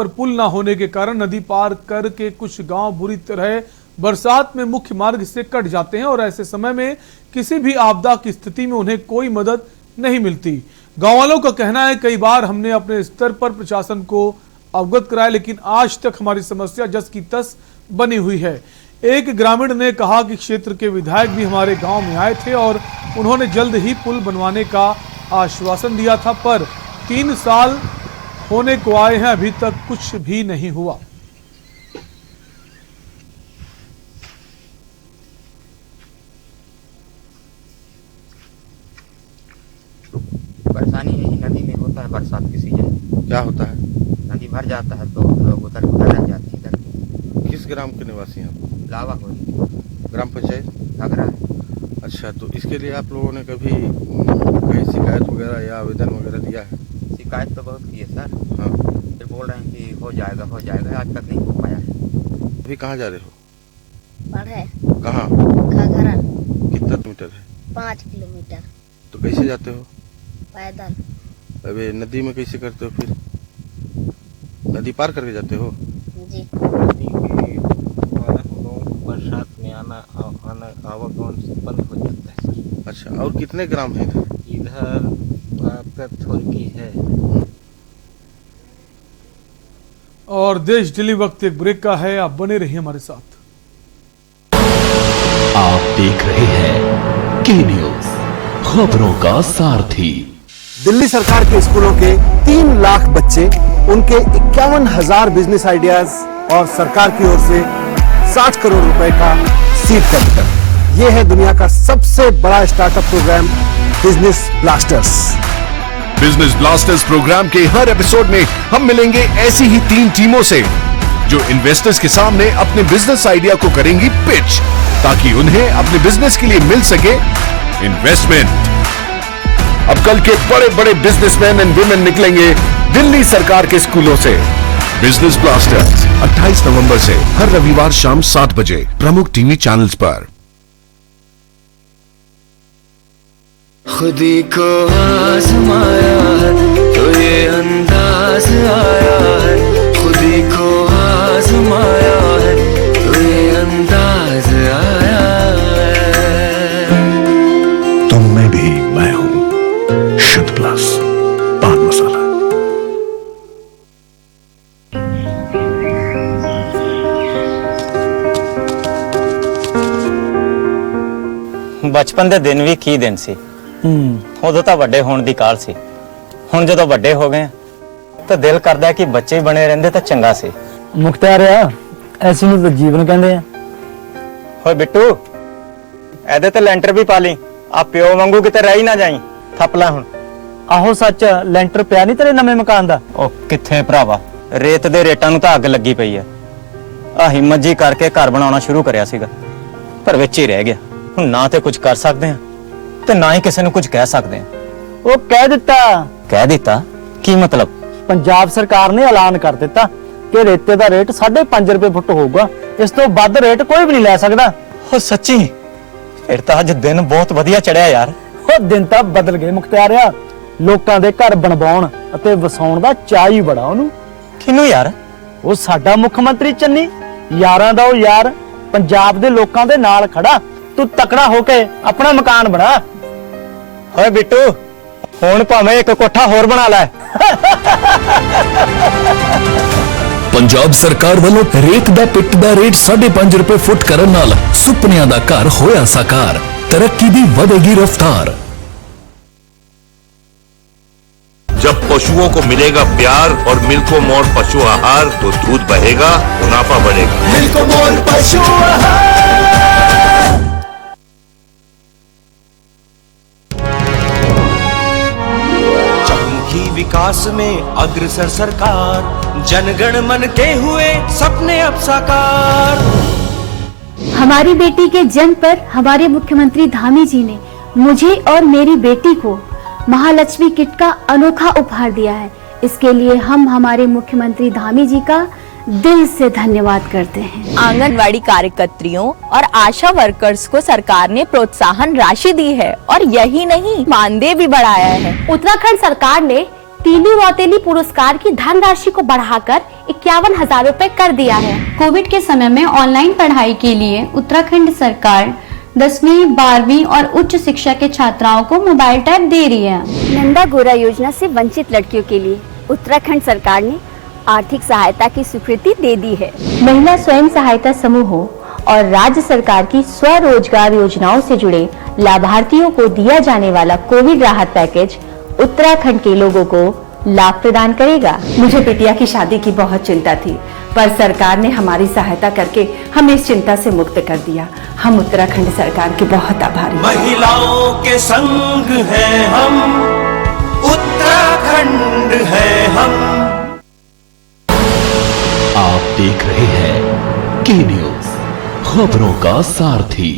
पर पुल न होने के कारण नदी पार करके कुछ गांव बुरी तरह बरसात में मुख्य मार्ग से कट जाते हैं और ऐसे समय में किसी भी आपदा की स्थिति में उन्हें कोई मदद नहीं मिलती। गांव वालों का कहना है कई बार हमने अपने स्तर पर प्रशासन को अवगत कराया, लेकिन आज तक हमारी समस्या जस की तस बनी हुई है। एक ग्रामीण ने कहा कि क्षेत्र के विधायक भी हमारे गांव में आए थे और उन्होंने जल्द ही पुल बनवाने का आश्वासन दिया था, पर 3 साल होने को आए हैं, अभी तक कुछ भी नहीं हुआ। परेशानी यही नदी में होता है। बरसात के सीजन क्या होता है? नदी भर जाता है तो लोग उधर रह जाते हैं। इधर किस ग्राम के निवासी हैं आप? लावा कोई ग्राम पंचायत घगरा है। अच्छा, तो इसके लिए आप लोगों ने कभी कहीं शिकायत वगैरह या आवेदन वगैरह दिया है? शिकायत तो बहुत की है सर। हाँ, फिर बोल रहे हैं कि हो जाएगा, आज तक नहीं हो पाया है। अभी कहाँ जा रहे हो? पढ़े कहाँ? घगरा। कितना मीटर है? 5 किलोमीटर। तो कैसे जाते हो? पैदल। अबे नदी में कैसे करते हो फिर? नदी पार करके जाते हो? जी। नदी के द्वारा हम लोगों को बरसात में आना आवागमन बंद हो जाता है सर। अच्छा, और कितने ग्राम हैं इधर आपका थोरकी है। और देश दिल्ली वक्त एक ब्रेक का है, आप बने रहिए हमारे साथ। आप देख रहे हैं के न्यूज, खबरों का सारथी। दिल्ली सरकार के स्कूलों के 3 लाख बच्चे, उनके 51,000 बिजनेस आइडियाज और सरकार की ओर से 60 करोड़ रुपए का सीड कैपिटल। ये है दुनिया का सबसे बड़ा startup program business blasters. Business blasters program के हर एपिसोड में हम मिलेंगे ऐसी ही 3 टीमों से जो इन्वेस्टर्स के सामने अपने बिजनेस आइडिया को करेंगी पिच, ताकि उन्हें अपने बिजनेस के लिए मिल सके इन्वेस्टमेंट। अब कल के बड़े बड़े बिजनेसमैन एंड वुमेन निकलेंगे दिल्ली सरकार के स्कूलों से। बिजनेस ब्लास्टर्स 28 नवंबर से हर रविवार शाम 7 बजे प्रमुख टीवी चैनल्स पर। खुदी को आजमाया है तो ये अंदाज आया है, खुदी को आजमाया है तो ये अंदाज आया है। तुम में भी मैं हूं, शुद्ध प्लस पान मसाला। बचपन दे दिन भी की दिन सी। उदों तो ਵੱਡੇ होने की काल सी। हुण जदों ਵੱਡੇ हो गए तो दिल करदा है कि बच्चे ही बने रहंदे तो चंगा सी। मुख्तारिया ऐसी नूं तो जीवन कहंदे आ। होए बिट्टू, एदे ते लेंटर भी पा ली, आ प्यो वांगू किते रह ही ना जाई। थप ला हुण। आहो सच, लेंटर पिया नहीं तेरे नਵੇਂ मकान दा? ओ किथे भरावा, रेत दे रेटां नूं तां अग लगी पई आ। आ हिम्मत जी करके घर बनाउणा शुरू करिया सीगा, पर विच ही रह गया। हुण ना ते कुछ कर सकदे आ ते ना ही किसी नूं कुछ कह सकदे आ। ओ कह दिता। कह दिता की मतलब? पंजाब सरकार ने ऐलान कर दिता कि रेते दा रेट 5.5 रुपए फुट होगा, इस तो वध रेट कोई भी नहीं ले सकदा। ओ सच्ची? फिर तां अज दिन बहुत वधिया चढ़िया यार। ओ दिन तां बदल गए मुख्तारिया। लोकां दे घर बनवाउण अते वसाउण दा चाह ही बड़ा ओनू। किनू यार? ओ साडा मुख मंत्री चन्नी, यारां दा ओ यार, पंजाब दे लोकां दे नाल खड़ा। तू तकड़ा होके अपना मकान बना। होए बिट्टू, हुण भावें एक कोठा होर बना लै। पंजाब सरकार वालों रेत दा पिट दा रेट 5.5 रुपए फुट करन नाल सुपनियां दा घर होया साकार, तरक्की दी वधेगी रफ्तार। जब पशुओं को मिलेगा प्यार और मिल्को मोर पशु आहार तो दूध बहेगा, मुनाफा बढ़ेगा। मिल्को मोर पशु आहार। विकास में अग्रसर सरकार, जनगण मन के हुए सपने अब साकार। हमारी बेटी के जन्म पर हमारे मुख्यमंत्री धामी जी ने मुझे और मेरी बेटी को महालक्ष्मी किट का अनोखा उपहार दिया है। इसके लिए हम हमारे मुख्यमंत्री धामी जी का दिल से धन्यवाद करते हैं। आंगनवाड़ी कार्यकर्त्रियों और आशा वर्कर्स को सरकार ने प्रोत्साहन राशि दी है और यही नहीं, मानदेय भी बढ़ाया है। उत्तराखंड सरकार ने तीली रौतेली पुरस्कार की धनराशि को बढ़ाकर 51,000 रुपए कर दिया है। कोविड के समय में ऑनलाइन पढ़ाई के लिए उत्तराखंड सरकार 10वीं, 12वीं और उच्च शिक्षा के छात्राओं को मोबाइल टैब दे रही है। नंदा गोरा योजना से वंचित लड़कियों के लिए उत्तराखंड सरकार ने आर्थिक सहायता की स्वीकृति दे दी है। महिला स्वयं सहायता समूहों और राज्य सरकार की स्वरोजगार योजनाओं से जुड़े लाभार्थियों को दिया जाने वाला कोविड राहत पैकेज उत्तराखंड के लोगों को लाभ प्रदान करेगा। मुझे बिटिया की शादी की बहुत चिंता थी, पर सरकार ने हमारी सहायता करके हमें इस चिंता से मुक्त कर दिया। हम उत्तराखंड सरकार के बहुत आभारी हैं। महिलाओं के संग हैं हम, उत्तराखंड है हम। आप देख रहे हैं के न्यूज, खबरों का सारथी।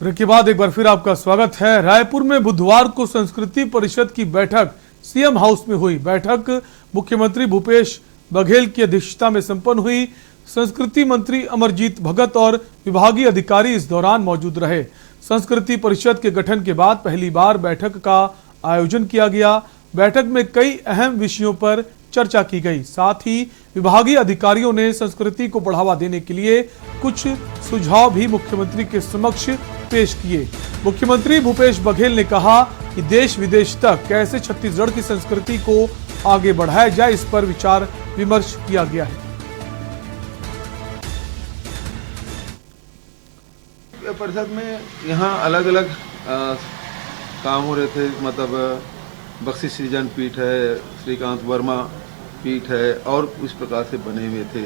ब्रेक के बाद एक बार फिर आपका स्वागत है। रायपुर में बुधवार को संस्कृति परिषद की बैठक सीएम हाउस में हुई। बैठक मुख्यमंत्री भूपेश बघेल की अध्यक्षता में संपन्न हुई। संस्कृति मंत्री अमरजीत भगत और विभागीय अधिकारी इस दौरान मौजूद रहे। संस्कृति परिषद के गठन के बाद पहली बार बैठक का आयोजन किया गया। बैठक में कई अहम विषयों पर चर्चा की गई। साथ ही विभागीय अधिकारियों ने संस्कृति को बढ़ावा देने के लिए कुछ सुझाव भी मुख्यमंत्री के समक्ष पेश किए। मुख्यमंत्री भूपेश बघेल ने कहा कि देश विदेश तक कैसे छत्तीसगढ़ की संस्कृति को आगे बढ़ाया जाए, इस पर विचार विमर्श किया गया है। परिषद में यहाँ अलग अलग काम हो रहे थे, मतलब बख्शी सृजन पीठ है, श्रीकांत वर्मा पीठ है और इस प्रकार से बने हुए थे।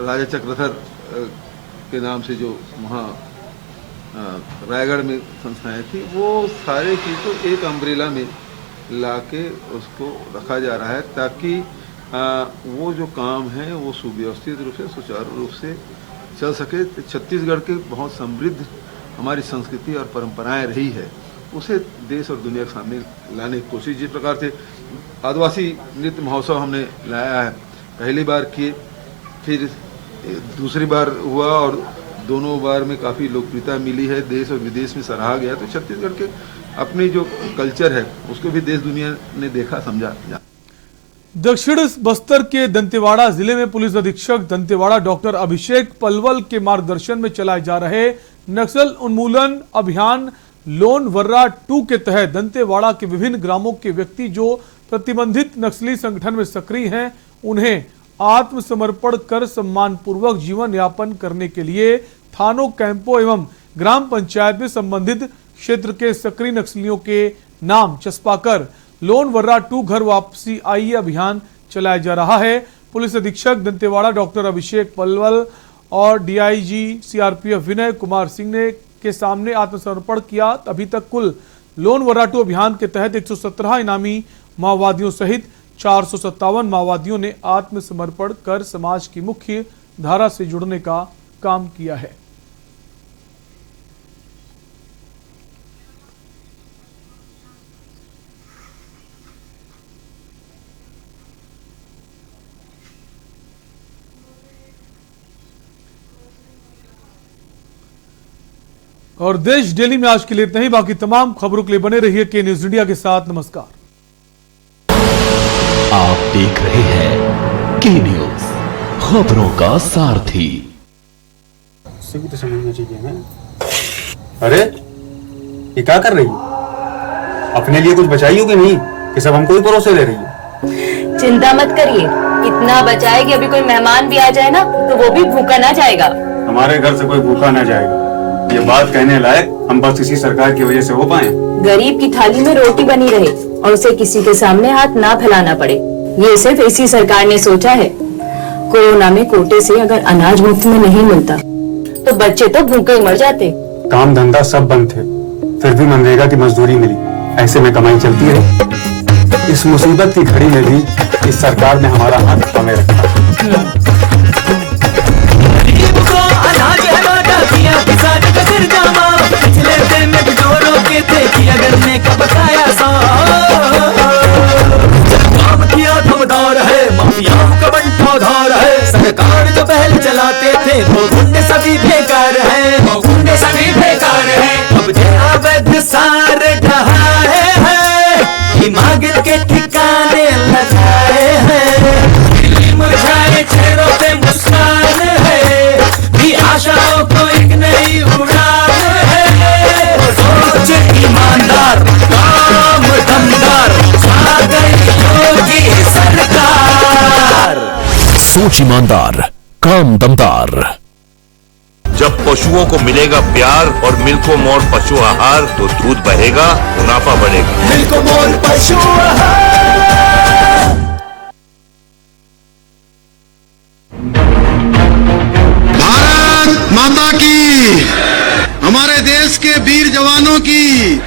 राजा चक्रधर के नाम से जो वहाँ रायगढ़ में संस्थाएं थी, वो सारे चीज़ को एक अम्ब्रेला में लाके उसको रखा जा रहा है ताकि वो जो काम है वो सुव्यवस्थित रूप से, सुचारू रूप से चल सके। छत्तीसगढ़ के बहुत समृद्ध हमारी संस्कृति और परंपराएं रही है, उसे देश और दुनिया के सामने लाने की कोशिश। जिस प्रकार से आदिवासी नृत्य महोत्सव हमने लाया है, पहली बार किए, फिर दूसरी बार हुआ और दोनों बार में काफ़ी लोकप्रियता मिली है, देश और विदेश में सराहा गया। तो छत्तीसगढ़ के अपनी जो कल्चर है उसको भी देश दुनिया ने देखा, समझा। दक्षिण बस्तर के दंतेवाड़ा जिले में पुलिस अधीक्षक दंतेवाड़ा डॉक्टर अभिषेक पलवल के मार्गदर्शन में चलाए जा रहे नक्सल उन्मूलन अभियान लोन वर्रा 2 के तहत दंतेवाड़ा के विभिन्न ग्रामों के व्यक्ति जो प्रतिबंधित नक्सली संगठन में सक्रिय हैं, उन्हें आत्मसमर्पण कर सम्मान पूर्वक जीवन यापन करने के लिए थानों, कैंपों एवं ग्राम पंचायत में संबंधित क्षेत्र के सक्रिय नक्सलियों के नाम चस्पाकर लोन वर्रा 2 घर वापसी आइए अभियान चलाया जा रहा है। पुलिस अधीक्षक दंतेवाड़ा डॉक्टर अभिषेक पलवल और डीआईजी सीआरपीएफ विनय कुमार सिंह ने के सामने आत्मसमर्पण किया। अभी तक कुल लोन वर्रा 2 अभियान के तहत 117 इनामी माओवादियों सहित 457 माओवादियों ने आत्मसमर्पण कर समाज की मुख्य धारा से जुड़ने का काम किया है। और देश डेली में आज के लिए इतना ही। बाकी तमाम खबरों के लिए बने रहिए के न्यूज इंडिया के साथ। नमस्कार। आप देख रहे हैं के न्यूज, खबरों का सारथी। तो समझना चाहिए हमें। अरे ये क्या कर रही है? अपने लिए कुछ बचाई हो कि नहीं कि सब हमको ही भरोसे ले रही है? चिंता मत करिए, इतना बचाए कि अभी कोई मेहमान भी आ जाए ना तो वो भी भूखा ना जाएगा। हमारे घर से कोई भूखा ना जाएगा, ये बात कहने लायक हम बस इसी सरकार की वजह से हो पाए। गरीब की थाली में रोटी बनी रहे और उसे किसी के सामने हाथ ना फैलाना पड़े, ये सिर्फ इसी सरकार ने सोचा है। कोरोना में कोटे से अगर अनाज मुफ्त में नहीं मिलता तो बच्चे तो भूखे ही मर जाते। काम धंधा सब बंद थे, फिर भी मनरेगा की मजदूरी मिली, ऐसे में कमाई चलती रही। इस मुसीबत की घड़ी में भी इस सरकार ने हमारा हाथ थामे रखा। पिछले दिन में जो रोके थे किया करने का बताया सा काम किया दमदार है, माफियाओं का बंटवार है। सरकार जो पहले चलाते थे वो गुंडे सभी बेकार है, वो गुंडे सभी बेकार है। अब जे अवैध सारे ढहाए हैं, हिमागिर के ठिकाने लगाए हैं। सोच ईमानदार, काम दमदार। जब पशुओं को मिलेगा प्यार और मिल्को मोर पशु आहार तो दूध बहेगा, मुनाफा बढ़ेगा। मिल्को मोर पशु आहार। भारत माता की, हमारे देश के वीर जवानों की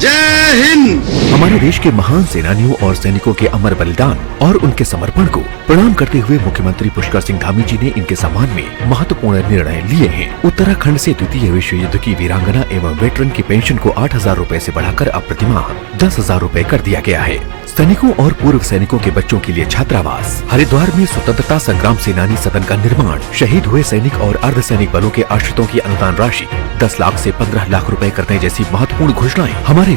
जय हिंद। हमारे देश के महान सेनानियों और सैनिकों के अमर बलिदान और उनके समर्पण को प्रणाम करते हुए मुख्यमंत्री पुष्कर सिंह धामी जी ने इनके सम्मान में महत्वपूर्ण निर्णय लिए हैं। उत्तराखंड से द्वितीय विश्व युद्ध की वीरांगना एवं वेटरन की पेंशन को 8,000 रूपए से बढ़ाकर अब प्रतिमाह 10,000 रूपए कर दिया गया है। सैनिकों और पूर्व सैनिकों के बच्चों के लिए छात्रावास। हरिद्वार में स्वतंत्रता संग्राम सेनानी सदन का निर्माण। शहीद हुए सैनिक और अर्धसैनिक बलों के आश्रितों की अनुदान राशि 10 लाख से 15 लाख रूपए करने जैसी महत्वपूर्ण घोषणाएं हमारे